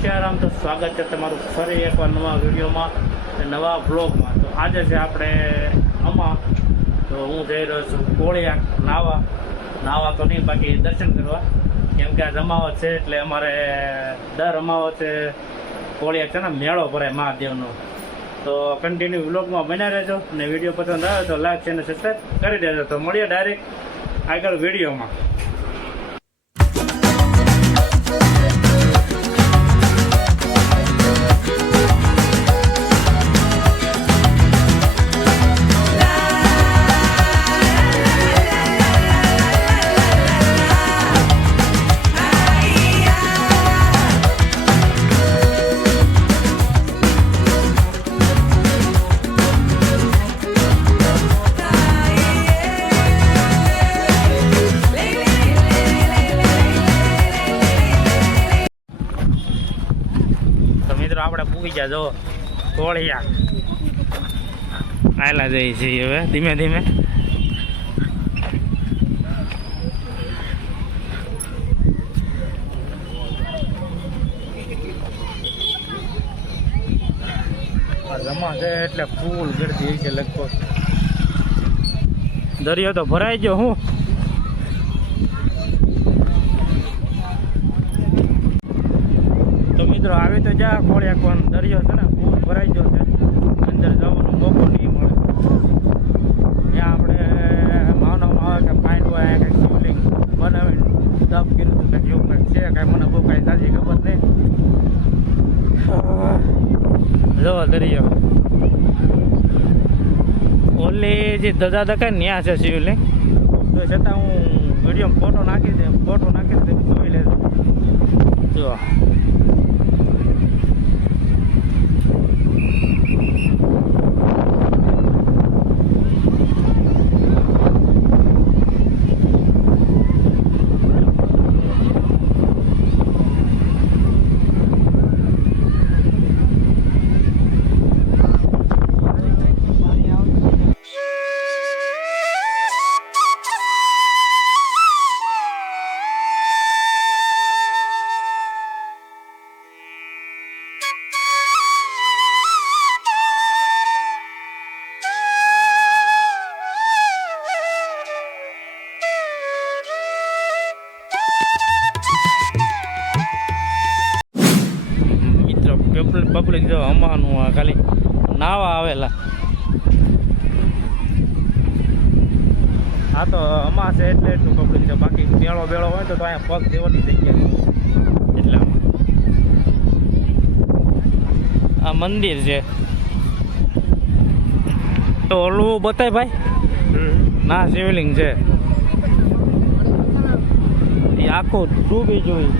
સિયારામ, તો સ્વાગત છે તમારું ફરી એકવાર નવા વિડીયોમાં, નવા બ્લોગમાં। તો આજે છે આપણે આમાં, તો હું જઈ રહ્યો છું કોળિયા નાવા તો નહીં, બાકી દર્શન કરવા, કેમ કે આજ અમાવત છે એટલે અમારે દર અમાવતે કોળિયા છે ને મેળો ભરાય મહાદેવનો। તો કન્ટિન્યુ વ્લોગમાં બન્યા રહેજો, અને વિડીયો પસંદ આવે તો લાઈક છે અને સબસ્ક્રાઈબ કરી દેજો। તો મળીએ ડાયરેક્ટ આગળ વિડીયોમાં। આપણે પૂગી ગયા જો કોળિયા આયલા જઈએ છીએ હવે ધીમે ધીમે। જમા છે એટલે ફૂલ ગળતી છે લગભગ, દરિયો તો ભરાઈ ગયો। હું તો મિત્રો આવી તો જા કોળિયા કોણ, દરિયો છે ને ફૂલ ભરાઈ ગયો છે, અંદર જવાનો મોકો નહીં મળે। ત્યાં આપણે માનવામાં આવે કે ફાઇન્ડ હોય કંઈક શિવલિંગ બનાવીને તપ કર્યું હતું, કંઈક એવું કંઈક છે, કાંઈ મને બહુ કાંઈ સાચી ખબર નહીં। જો દરિયો ઓલી જે ધજા દકાય ત્યાં છે શિવલિંગ, તો છતાં હું વિડીયોમાં ફોટો નાખી દે જોઈ લેજો। જો પબ્લિક જો અમાનું આ ખાલી નાવા આવેલા, હા તો અમા છે એટલે એટલું પબ્લિક છે, બાકી મેળો બેળો હોય તો અહીંયા પગ દેવાની જગ્યા એટલામાં। આ મંદિર છે તો ઓલું બતાય ભાઈ, ના શિવલિંગ છે એ આખું ડૂબી જોઈ।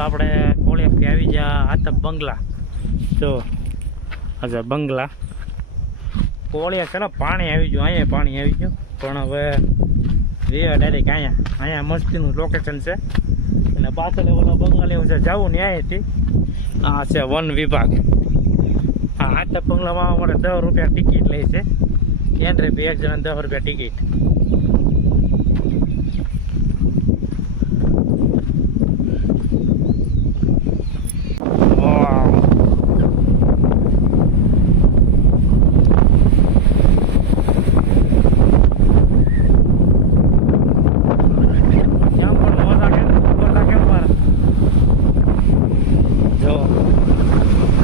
આપણે કોળિયાથી આવી ગયા આતપ બંગલા, જો અચ્છા બંગલા કોળિયા છે ને પાણી આવી ગયું, અહીંયા પાણી આવી ગયું, પણ હવે ડાયરેક્ટ અહીંયા મસ્તીનું લોકેશન છે, અને પાછળ ઓલા બંગલા લેવું છે જવું ને અહીંયાથી। આ છે વન વિભાગ, હા આતપ બંગલામાં અમારે 10 રૂપિયા ટિકિટ લે છે, એન્ટ્રી બે એક જણા 10 રૂપિયા ટિકિટ।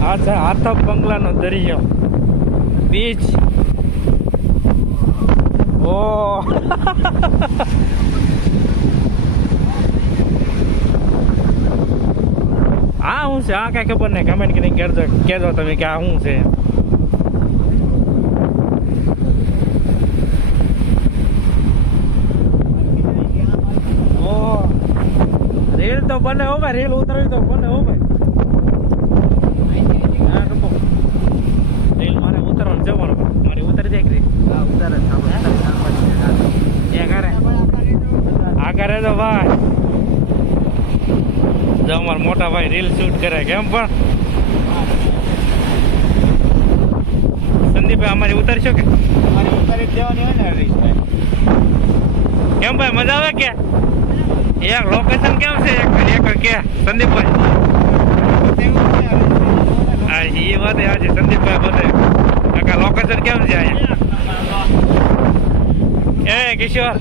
આ છે આતપ બંગલાનો દરિયો બીચ। ઓ આ શું છે? આ કઈ ખબર નહીં, કમેન્ટ કરીને કહેજો તમે કે આ શું છે। તો બને હો ભાઈ, રેલ ઉતરવી તો બને હો ભાઈ. હા રૂપો રેલ મારે ઉતરવાનું જવાનું, મારે ઉતરી જાય કે આગળ તો ભાઈ જો અમારા મોટા ભાઈ રીલ શૂટ કરે કેમ પણ સંદીપભાઈ અમારી ઉતારશો કે ઉતારી દેવાની હોય ને હરીશભાઈ. કેમ ભાઈ મજા આવે કે એક લોકેશન કેમ છે એક કે સંદીપભાઈ હા એ વાત આજે સંદીપભાઈ બધે કાકા લોકેશન કેમ છે અહીંયા એ કિશોર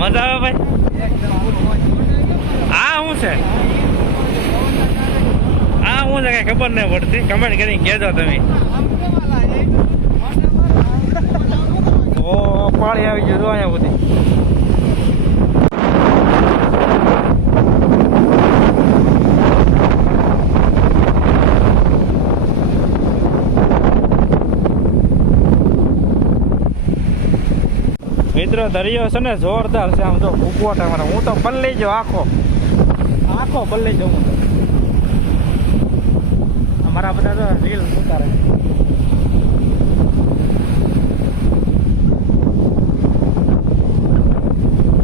મજા આવે ભાઈ હા શું છે હા શું છે કઈ ખબર નહીં પડતી કમેન્ટ કરીને કહેજો તમે ઓ પાળી આવી ગયું અહીંયા બધી મિત્રો દરિયો છે ને જોરદાર છે આમ તો ભૂકવટ અમારે હું તો પલ્લી જાઉં આખો પલ્લી જાઉં અમારા બધા તો રીલ ઉતારે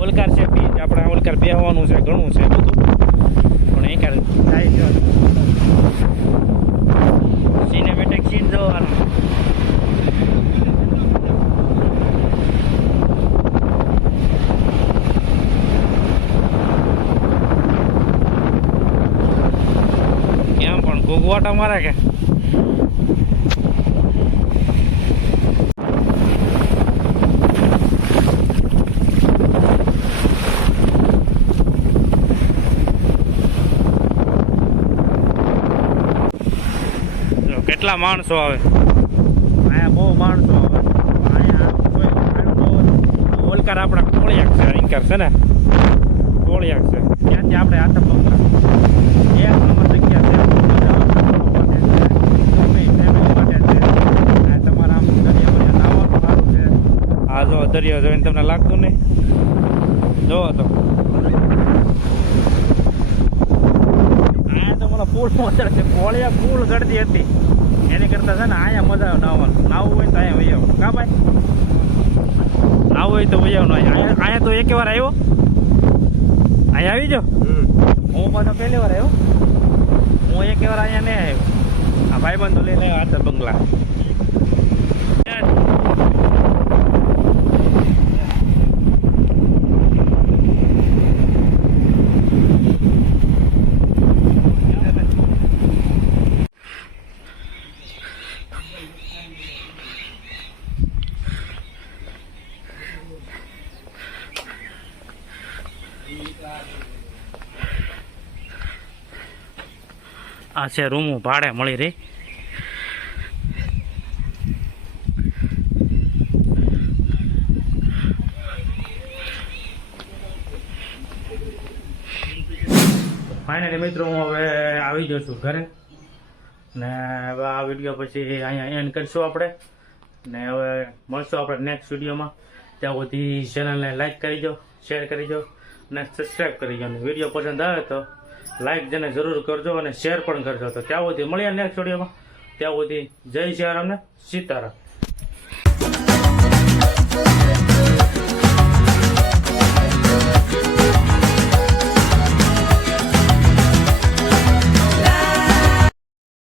ઓલકાર છે બીચ આપણે ઓલકાર બેહવાનું છે ઘણું છે બધું પણ એ ક્યારે થાય છે સિનેમેટિક સીન જોવાનું ગોગવાટા મારે કે કેટલા માણસો આવે અહીંયા બહુ માણસો આવે અહીંયા ઓલકાર આપણા કોળિયાક છે ઇન્કાર છે ને કોળિયાક છે ત્યાંથી આપણે આતમ બંગલા એક નંબર જગ્યા છે આ જો દરિયો જોઈને તમને લાગતું નહીં જોવો તો અહીંયા તો મને પુલ મજા છે કોળિયા પુલ ગળતી હતી એની કરતા છે ને અહીંયા મજા આવે નાવાનું નાવું હોય તો અહીંયા વહી આવો કા ભાઈ નાવું હોય તો વહી આવો અહીંયા તો એક વાર આવ્યો અહીંયા આવી જાઓ હું પાછો પહેલી વાર આવ્યો હું એક વાર અહીંયા નહીં આવ્યો આ ભાઈબંધો લઈને આવ્યો આતર બંગલા આ છે રૂમો ભાડે મળી રહી ફાઇનલી મિત્રો હું હવે આવી જાઉં છું ઘરે ને હવે આ વિડીયો પછી અહીંયા એન્ડ કરીશું આપણે ને હવે મળશું આપણે નેક્સ્ટ વિડીયોમાં ત્યાં સુધી ચેનલને લાઈક કરી દો શેર કરી દો અને સબસ્ક્રાઈબ કરી દો અને વિડીયો પસંદ આવે તો લાઈક જેને જરૂર કરજો અને શેર પણ કરજો તો ત્યાં સુધી મળીએ નેક્સ્ટ વિડીયોમાં ત્યાં સુધી જય શ્રી રામ ને સીતારામ